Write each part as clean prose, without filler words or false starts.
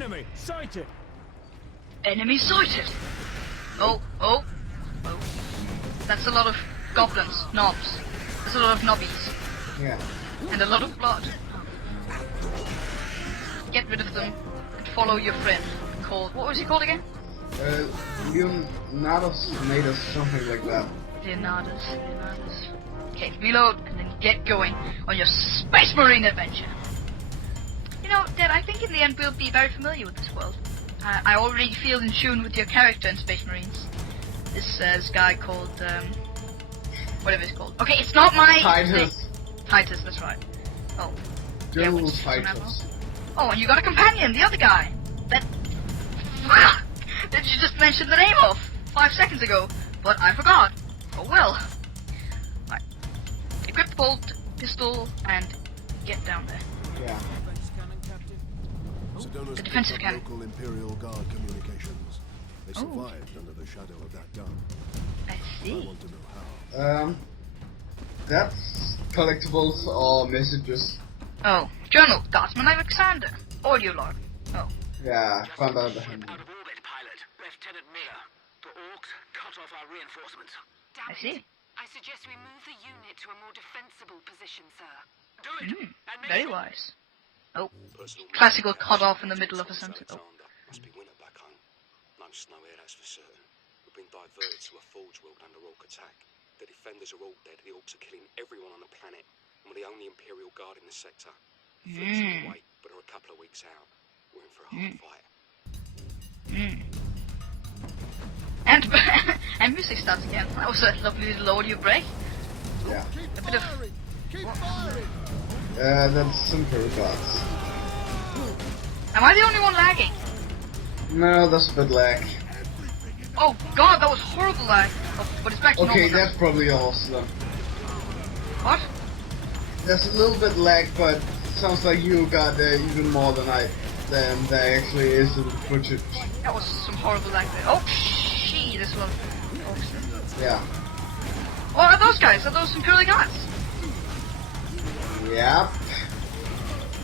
Enemy sighted. Enemy sighted. Oh. That's a lot of goblins, knobs. There's a lot of nobbies. Yeah. And a lot of blood. Get rid of them and follow your friend called, what was he called again? Leonardus made us something like that. Leonardus. Okay, reload and then get going on your Space Marine adventure. You know, Dad, I think in the end we'll be very familiar with this world. I already feel in tune with your character in Space Marines. This guy called, whatever it's called. Okay, it's not my... Titus. Titus, that's right. Oh. General which Titus. Oh, and you got a companion, the other guy. That you just mentioned the name of 5 seconds ago, but I forgot. Oh well. Right. Equip the bolt pistol and get down there. Yeah. The defensive cannon. Local Imperial Guard communications. They survived under the shadow of that gun. I see. I want to know how. That's collectibles or messages. Oh, journal, Guardsman Alexander. Audio log. Oh. Yeah, found out. Out of orbit, pilot. Lieutenant Miller. The Orcs cut off our reinforcements. I see. I suggest we move the unit to a more defensible position, sir. Do it. And make Very sure wise. Oh, classical cut off in the middle of a sentence. Oh. Must be winter back home. No snow here, that's for certain. We've been diverted to a forge world under Orc attack. The defenders are all dead. The Orcs are killing everyone on the planet. And we're the only Imperial Guard in the sector. Fleet's on the way, but are a couple of weeks out. We're in for a hard fight. And and music starts again. That was a lovely little audio break. Yeah. A bit of. That's Imperial Guards. Am I the only one lagging? No, that's a bit lag. Oh God, that was horrible lag. Oh, but it's back to Okay, normal now. that's probably awesome. What? There's a little bit lag, but sounds like you got even more than there actually is in the footage. That was some horrible lag there. Oh shit, this one. Yeah. What are those guys? Are those Imperial Guards? Yep.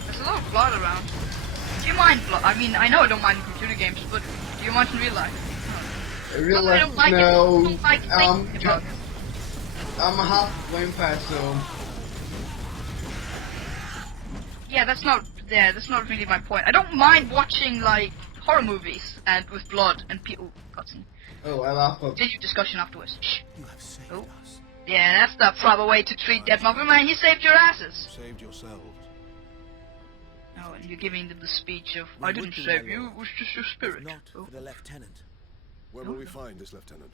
There's a lot of blood around. Do you mind blood? I mean, I know I don't mind in computer games, but do you mind in real life? Real I life, don't like no. it. I don't like thinking about it. I'm a half flame pad, so Yeah, that's not really my point. I don't mind watching like horror movies and with blood and people. oh, I laugh at. Continue discussion afterwards. Shh. Oh. Yeah, that's the proper way to treat Deadmuffinman. He saved your asses. Saved yourselves. Oh, and you're giving them the speech of, I didn't save you, it was just your spirit. Not Oh. for the lieutenant. Where will we find this lieutenant?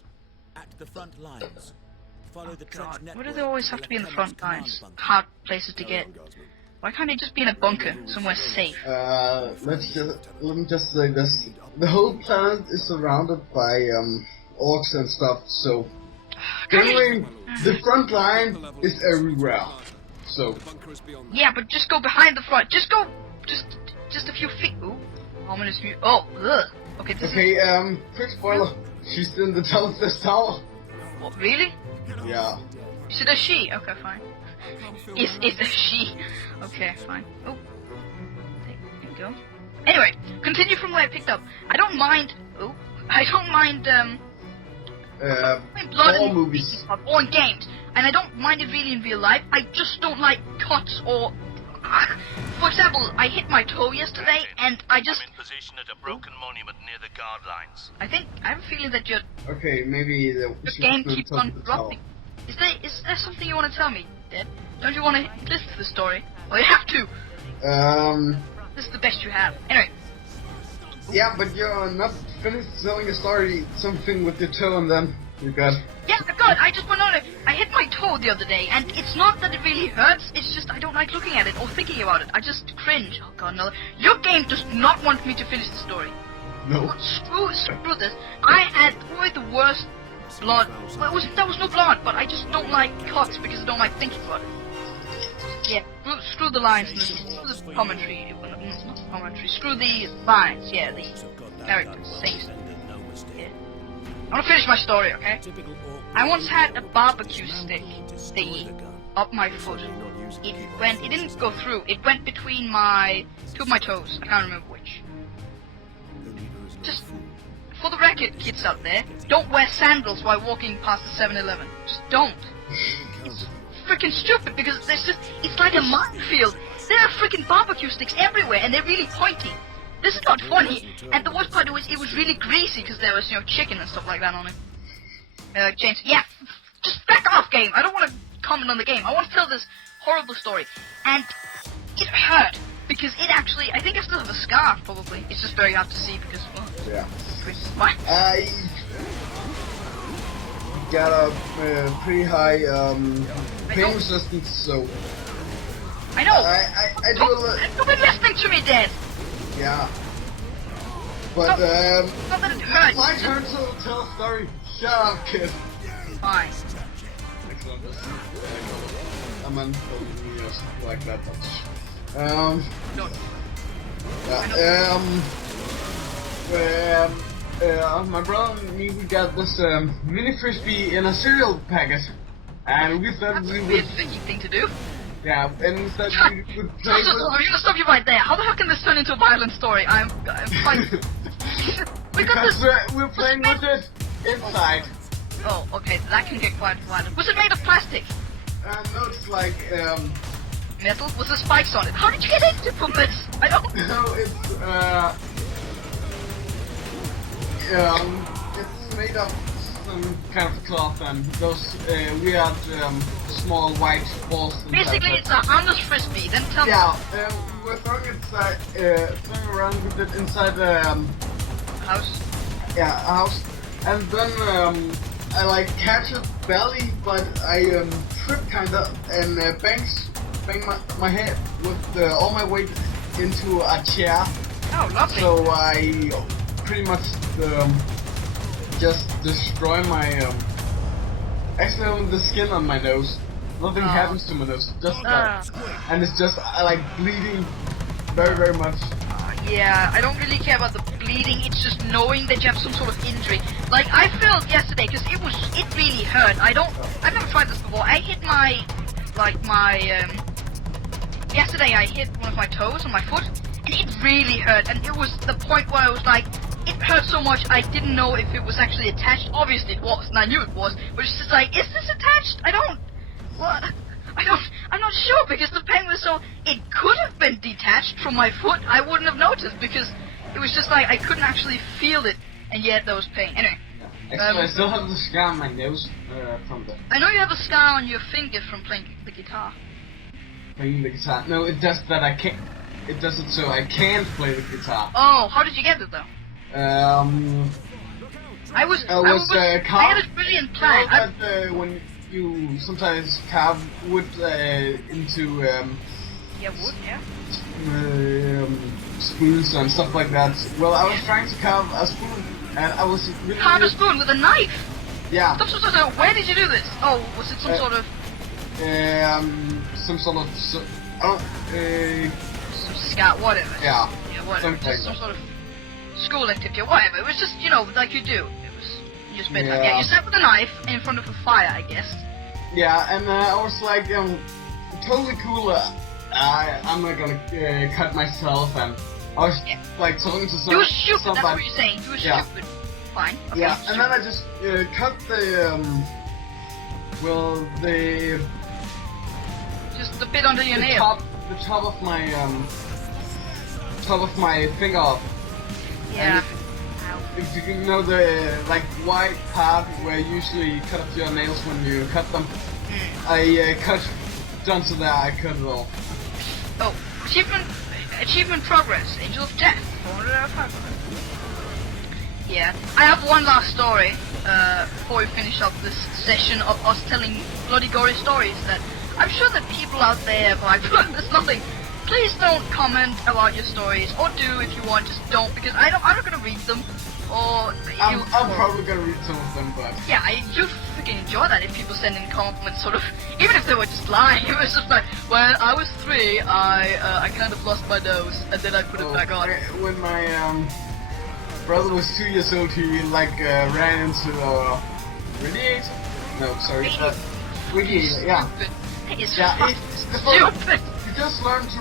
At the front lines. Follow the trench God, network. why do they always have to be in the front lieutenant's lines? command bunker. Hard places to get. Carry on, Guardsman. Why can't they just be in a bunker, somewhere safe? Let me just say this: the whole planet is surrounded by orcs and stuff. So generally, the front line is everywhere. So Yeah, but just go behind the front. Just go, just a few feet. Ooh, ominous mute. Oh, ugh. Okay, this is. okay, quick spoiler: she's in the Telestess Tower. What, really? Yeah. Is it a she? Okay, fine. Is a she? Okay, fine. Oh, there you go. Anyway, continue from where I picked up. I don't mind. Oh, I don't mind. Blood All in movies. or in games, and I don't mind it really in real life. I just don't like cuts or. For example, I hit my toe yesterday, and I just. I'm in position at a broken monument near the guard lines. I have a feeling that your Okay, maybe the game keeps on dropping. Is there something you want to tell me, Deb? Don't you want to listen to the story? Well, you have to. This is the best you have. Anyway. Yeah, but you're not finished telling a story. Something with your toe, and then you got. Yeah, good. I just went on it. I hit my toe the other day, and it's not that it really hurts. It's just I don't like looking at it or thinking about it. I just cringe. Oh God, no! Your game does not want me to finish the story. No. Screw this. I had probably the worst blood. Well, that was no blood, but I just don't like cuts because I don't like thinking about it. Yeah, screw the lines and screw the commentary. Not commentary. Screw the lines. Yeah, the characters things. Yeah. I want to finish my story, okay? I once had a barbecue stick thingy up my foot. It didn't go through. It went between two of my toes. I can't remember which. just for the record, kids out there, don't wear sandals while walking past the 7-Eleven. Just don't. It's freaking stupid because it's like a minefield. There are freaking barbecue sticks everywhere and they're really pointy. This is not funny. And the worst part was it was really greasy because there was, chicken and stuff like that on it. James, yeah, just back off, game. I don't want to comment on the game. I want to tell this horrible story. And it hurt because it actually, I think I still have a scar probably. It's just very hard to see because, well, Yeah. Why? I got a pretty high pain resistance, so I know. I do a little. You've been listening to me, Dad. Yeah. But Not that it hurts. my turn to tell a story. Shut up, kid. Fine. I'm on something like that. No. My brother and me, we got this mini frisbee in a cereal packet, and we thought That's we a would, weird thinking thing to do. yeah, and we thought we would play I'm gonna stop you right there. How the hell can this turn into a violent story? I'm fine. We got because this. we're playing with it inside. Oh, okay, that can get quite violent. Was it made of plastic? No, it's like Metal? Was there spikes on it? How did you get into from this? I don't. no, it's made of some kind of cloth, and those weird small white balls. Basically, it's a harmless frisbee. Then tell me. Yeah, we're throwing it throwing around with it inside House. yeah, a house, and then I like catch it barely, but I trip kinda and bang my head with all my weight into a chair. Oh, lovely. So I pretty much just destroy my actually the skin on my nose. Nothing happens to my nose, just that, and it's just like bleeding very very much. Yeah, I don't really care about the bleeding. It's just knowing that you have some sort of injury. Like I felt yesterday, because it really hurt. I've never tried this before. I hit yesterday I hit one of my toes on my foot, and it really hurt. And it was the point where I was like, it hurt so much I didn't know if it was actually attached. Obviously it was, and I knew it was. But it's just like, is this attached? I'm not sure because the pain was so. It could have been detached from my foot. I wouldn't have noticed because it was just like I couldn't actually feel it, and yet there was pain. Anyway. Actually, I still have the scar on my nose from the I know you have a scar on your finger from playing the guitar. playing the guitar. No, it does that. I can't. It does it so I can't play the guitar. Oh, how did you get it though? I had a brilliant plan. You know that when you sometimes carve wood into Wood, yeah. spoons and stuff like that. Well, I was trying to carve a spoon, and I was really Carve a spoon with a knife. yeah. Stop. Where did you do this? Oh, was it some sort of Some sort of some scout, whatever? yeah. Yeah, whatever. Something Just some like sort of school activity or whatever. It was just like you do. It was you spent time. Yeah. Yeah, you sat with a knife in front of a fire, I guess. Yeah, and I was like, totally cool. I'm not gonna cut myself, and I was like talking to You were stupid. That's somebody. what you're saying. You were Yeah. stupid. Fine. Okay, Yeah, and then stupid. I just cut the Just a bit under your nail. the top of my finger off. Yeah. If you know the like white part where you usually cut off your nails when you cut them, I cut down to there. I cut it off. Oh, achievement progress. Angel of Death. 405. Yeah, I have one last story before we finish up this session of us telling bloody gory stories that I'm sure that people out there are like, there's nothing. Please don't comment about your stories, or do if you want, just don't, because I'm not gonna read them. Or I'm probably gonna read some of them, but yeah, I do freaking enjoy that if people send in compliments, sort of, even if they were just lying. It was just like, when I was 3, I kind of lost my nose, and then I put it back on. When my brother was 2 years old, he like ran into the radiator. No, sorry, radiator. Yeah. That is Yeah, fucking stupid. He just learned to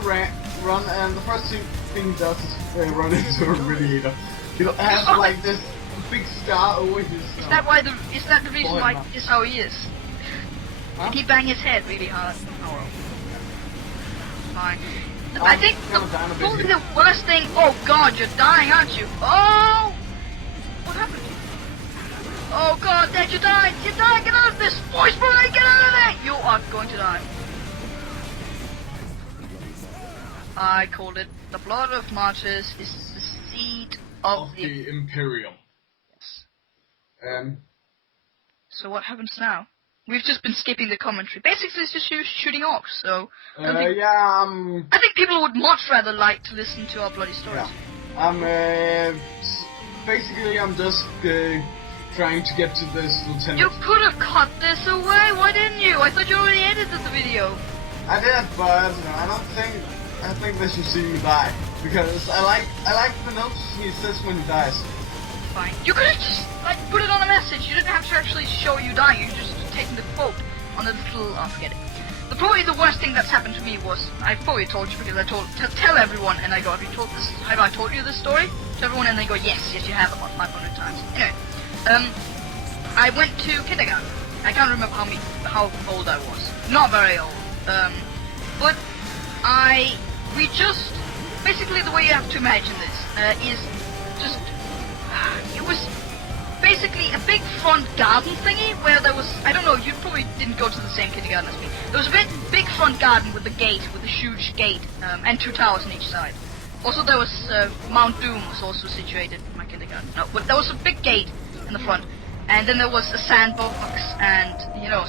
run, and the first thing he does is run into a radiator. He has like this big scar over his. Is that the reason why is how he is? Huh? Did he bang his head really hard? Oh well. Fine. I think probably the worst thing. Oh God, you're dying, aren't you? Oh, what happened? Oh God, Dad, you died! You died! Get out of this! Voice boy, get out of there! You are going to die. I called it. The blood of martyrs is the seed of the Imperium. So what happens now? We've just been skipping the commentary. Basically, it's just shooting orcs. So I think people would much rather like to listen to our bloody stories. Yeah. Basically, I'm just trying to get to this lieutenant. You could have cut this away. Why didn't you? I thought you already edited the video. I did, but I think they should see me die because I like the notes he says when he dies. Fine. You could have just put it on a message. You didn't have to actually show you dying. You just taken the quote on the little. Oh, forget it. Probably the worst thing that's happened to me was I probably told you because I tell everyone and I go, have I told you this story to everyone? And they go, yes, you have about 500 times. Anyway, I went to kindergarten. I can't remember how old I was. Not very old. But we just basically the way you have to imagine this is just it was basically a big front garden thingy where there was, I don't know, you probably didn't go to the same kindergarten as me. There was a big front garden with a gate, with a huge gate, and 2 towers on each side. Also there was Mount Doom was also situated in my kindergarten. No, but there was a big gate in the front, and then there was a sandbox and,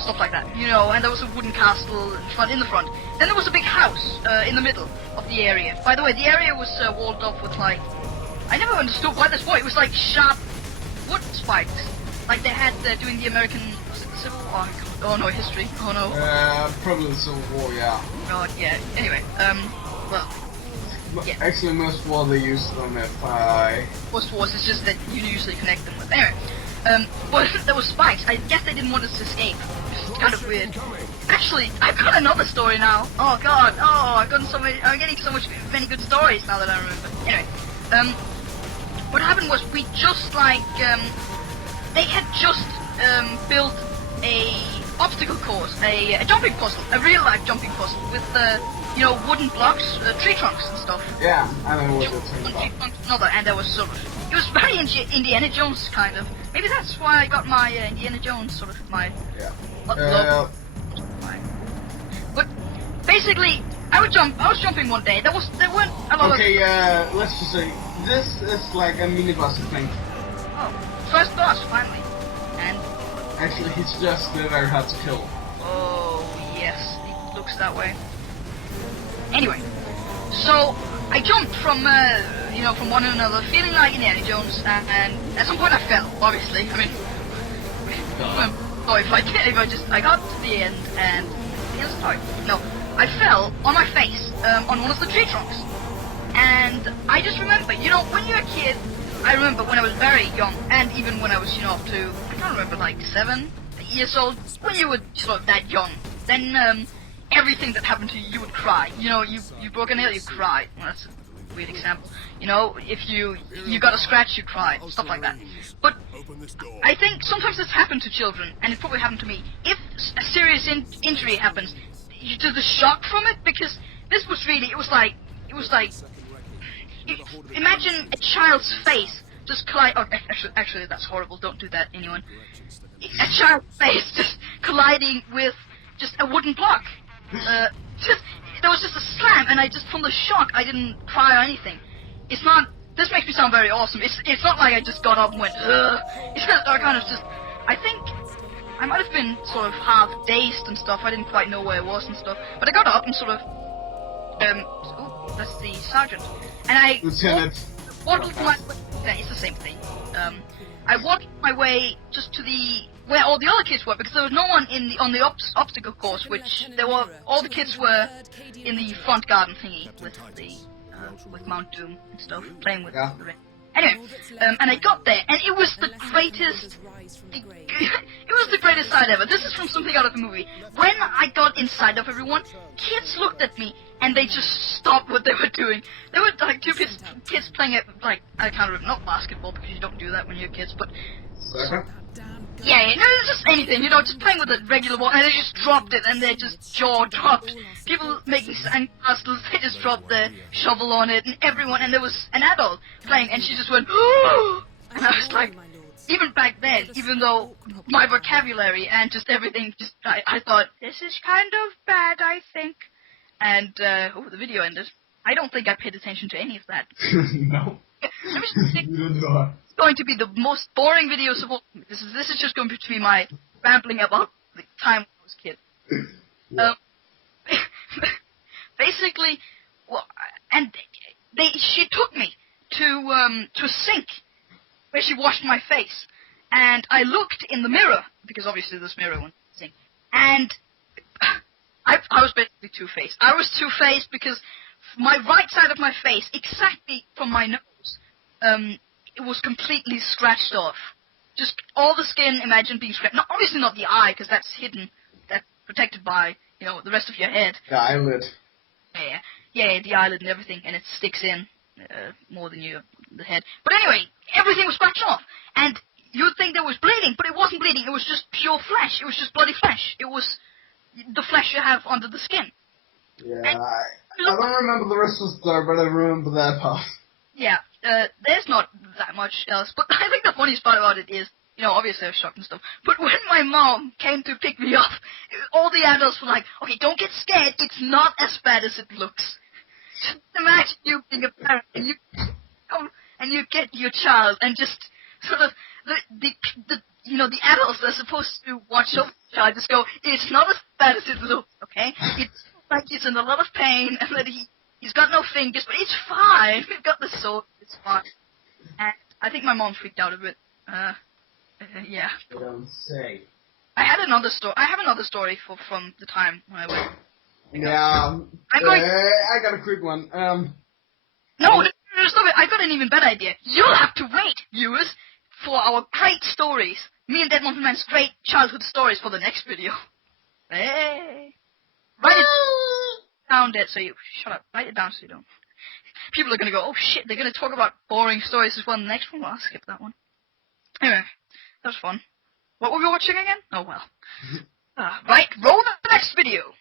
stuff like that. And there was a wooden castle in the front. Then there was a big house in the middle of the area. By the way, the area was walled off with I never understood why this was. It was like sharp wood spikes, like they had during the American Civil War. Oh no, history. Oh no. Probably the Civil War, yeah. Oh yeah. Anyway, well. Yeah. Actually, most war they use them Most wars is just that you usually connect them with. Anyway, but there was spikes. I guess they didn't want us to escape. It's kind of weird. Actually, I've got another story now. Oh God. Oh, I've gotten so many. I'm getting many good stories now that I remember. Anyway, what happened was we just they had just built a obstacle course, a jumping puzzle, a real life jumping puzzle with wooden blocks, tree trunks and stuff. Yeah, I know what you're talking about. Another, and there was it was very Indiana Jones kind of. Maybe that's why I got my Indiana Jones sort of my. Yeah. But basically, I was jumping one day. There weren't a lot of. Let's just say this is like a minibus thing. Oh, first boss finally, and. Actually, he's just very hard to kill. Oh yes, it looks that way. Anyway, so I jumped from one another, feeling like Indiana Jones, and at some point I fell. Obviously, I mean, so I got to the end and I fell on my face on one of the tree trunks, and I just remember, when you're a kid, I remember when I was very young, and even when I was, up to, I can't remember, like 7 years old, when you were sort of that young, then everything that happened to you, you would cry. You broke a nail, you cried. Well, that's a weird example. If you got a scratch, you cried. Stuff like that. But I think sometimes this happened to children, and it probably happened to me. If a serious injury happens, you do the shock from it, because this was really, it was like, imagine a child's face just collide. Oh, actually, that's horrible. Don't do that, anyone. A child's face just colliding with just a wooden block. There was just a slam, and from the shock, I didn't cry or anything. This makes me sound very awesome. It's not like I just got up and went, ugh. It's just, I kind of just, I think, I might have been sort of half dazed and stuff. I didn't quite know where I was and stuff. But I got up and sort of, oh, that's the sergeant. And I waddled my way, yeah, it's the same thing. I waddled my way just to where all the other kids were, because there was no one on the obstacle course, which all the kids were in the front garden thingy with Mount Doom and stuff, playing with the ring. Anyway, and I got there, and it was the greatest. It was the greatest sight ever. This is from something out of a movie. When I got inside of everyone, kids looked at me, and they just stopped what they were doing. There were like two kids playing it, like, I can't remember, not basketball because you don't do that when you're kids, but Soccer? yeah, no, it's just anything, you know, just playing with a regular ball, and they just dropped it, and they just jaw dropped. People making sandcastles, they just dropped the shovel on it, and everyone, and there was an adult playing, and she just went, and I was like, even back then, even though my vocabulary and just everything, just I thought, this is kind of bad, I think. And, the video ended. I don't think I paid attention to any of that. No. Let me just think. You don't know. It's going to be the most boring videos of all. This is just going to be my rambling about the time when I was a kid. Yeah. Basically, well, and she took me to a sink where she washed my face, and I looked in the mirror because obviously this mirror went to the sink, and I was basically two-faced. I was two-faced because my right side of my face, exactly from my nose, it was completely scratched off. Just all the skin, imagine being scratched. No, obviously not the eye, because that's hidden. That's protected by, the rest of your head. The eyelid. Yeah, the eyelid and everything, and it sticks in more than the head. But anyway, everything was scratched off. And you'd think there was bleeding, but it wasn't bleeding. It was just pure flesh. It was just bloody flesh. It was the flesh you have under the skin. Yeah, I don't remember the rest of the story, but I remember that part. Yeah, there's not that much else, but I think the funniest part about it is, obviously I was shocked and stuff, but when my mom came to pick me up, all the adults were like, okay, don't get scared, it's not as bad as it looks. Just imagine you being a parent, and you come, and you get your child, and just sort of, the adults that are supposed to watch over the child just go, it's not as bad as it looks, okay? It's like he's in a lot of pain, and that he's got no fingers, but it's fine. We've got the sword, it's fine. And I think my mom freaked out a bit. Yeah. I don't say. I have another story from the time when I went. Yeah. I got a quick one. No, stop it. I got an even better idea. You'll have to wait, viewers, for our great stories. Me and Deadmuffinman's great childhood stories for the next video. Hey. Write it down, so you shut up. Write it down so you don't. People are gonna go, oh shit, they're gonna talk about boring stories as well in the next one. Well, I'll skip that one. Anyway, that was fun. What were we watching again? Oh well. Right, roll the next video.